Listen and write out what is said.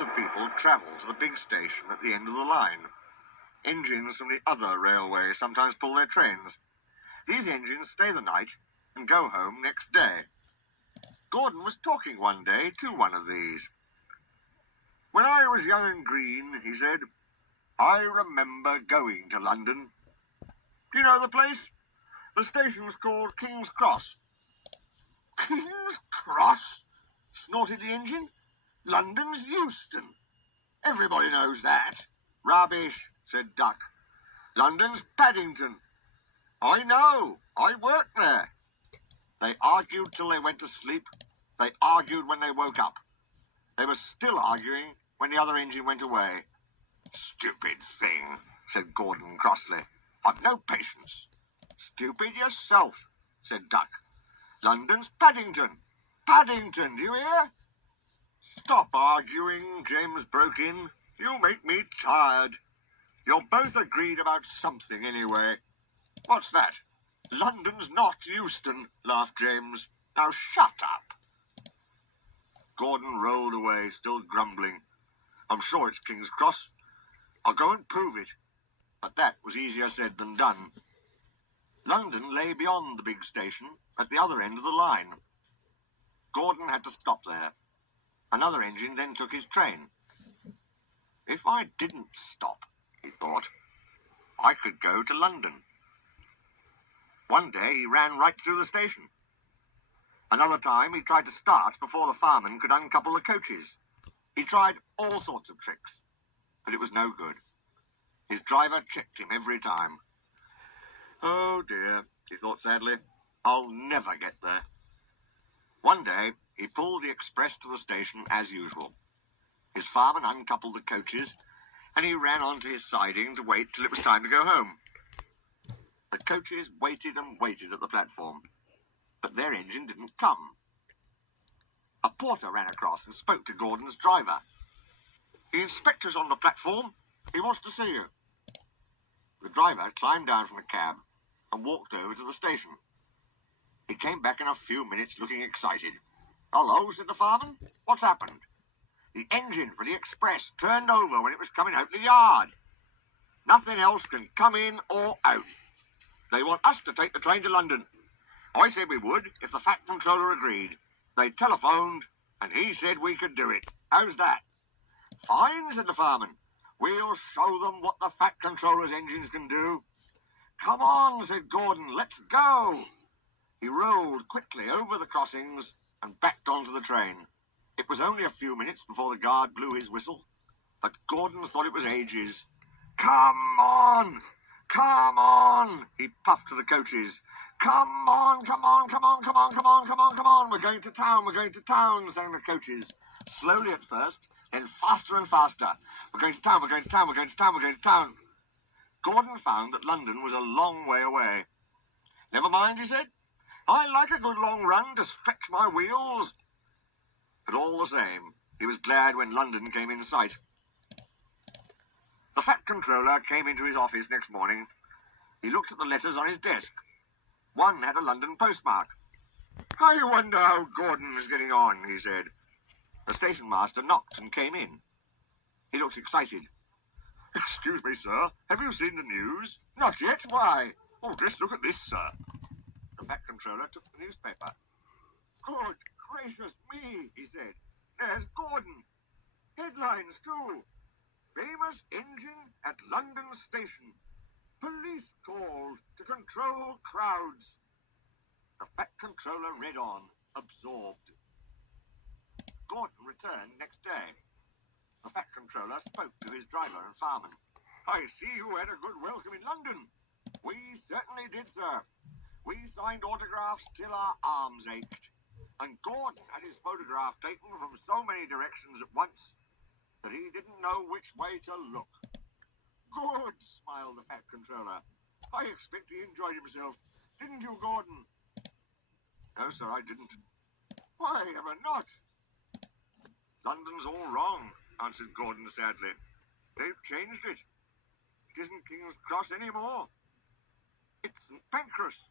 Lots of people travel to the big station at the end of the line. Engines from the other railway sometimes pull their trains. These engines stay the night and go home next day. Gordon was talking one day to one of these. "When I was young and green," he said, "I remember going to London. Do you know the place? The station's called King's Cross." "King's Cross?" snorted the engine. "London's Euston. Everybody knows that." "Rubbish," said Duck. "London's Paddington." "I know. I worked there." They argued till they went to sleep. They argued when they woke up. They were still arguing when the other engine went away. "Stupid thing," said Gordon crossly. "I've no patience." "Stupid yourself," said Duck. "London's Paddington. Paddington, do you hear?" "Stop arguing," James broke in. "You make me tired. You're both agreed about something anyway." "What's that?" "London's not Euston," laughed James. "Now shut up." Gordon rolled away, still grumbling. "I'm sure it's King's Cross. I'll go and prove it." But that was easier said than done. London lay beyond the big station, at the other end of the line. Gordon had to stop there. Another engine then took his train. "If I didn't stop," he thought, "I could go to London." One day he ran right through the station. Another time he tried to start before the fireman could uncouple the coaches. He tried all sorts of tricks, but it was no good. His driver checked him every time. "Oh dear," he thought sadly, "I'll never get there." One day he pulled the express to the station as usual. His fireman uncoupled the coaches, and he ran on to his siding to wait till it was time to go home. The coaches waited and waited at the platform, but their engine didn't come. A porter ran across and spoke to Gordon's driver. "The inspector's on the platform. He wants to see you." The driver climbed down from the cab and walked over to the station. He came back in a few minutes looking excited. "Hello," said the fireman. "What's happened?" "The engine for the express turned over when it was coming out of the yard. Nothing else can come in or out. They want us to take the train to London. I said we would if the Fat Controller agreed. They telephoned and he said we could do it. How's that?" "Fine," said the fireman. "We'll show them what the Fat Controller's engines can do." "Come on," said Gordon. "Let's go." He rolled quickly over the crossings and backed onto the train. It was only a few minutes before the guard blew his whistle, but Gordon thought it was ages. "Come on! Come on!" he puffed to the coaches. "Come on, come on, come on, come on, come on, come on, come on. We're going to town, we're going to town," sang the coaches. Slowly at first, then faster and faster. "We're going to town, we're going to town, we're going to town, we're going to town." Gordon found that London was a long way away. "Never mind," he said. "I like a good long run to stretch my wheels." But all the same, he was glad when London came in sight. The Fat Controller came into his office next morning. He looked at the letters on his desk. One had a London postmark. "I wonder how Gordon is getting on," he said. The station master knocked and came in. He looked excited. "Excuse me, sir, have you seen the news?" "Not yet. Why?" "Oh, just look at this, sir." The Fat Controller took the newspaper. "Good gracious me," he said. "There's Gordon. Headlines, too. Famous engine at London station. Police called to control crowds." The Fat Controller read on, absorbed. Gordon returned next day. The Fat Controller spoke to his driver and fireman. "I see you had a good welcome in London." "We certainly did, sir. We signed autographs till our arms ached. And Gordon had his photograph taken from so many directions at once that he didn't know which way to look." "Good," smiled the Fat Controller. "I expect he enjoyed himself. Didn't you, Gordon?" "No, sir, I didn't." "Why ever not?" "London's all wrong," answered Gordon sadly. "They've changed it. It isn't King's Cross any more. It's St. Pancras.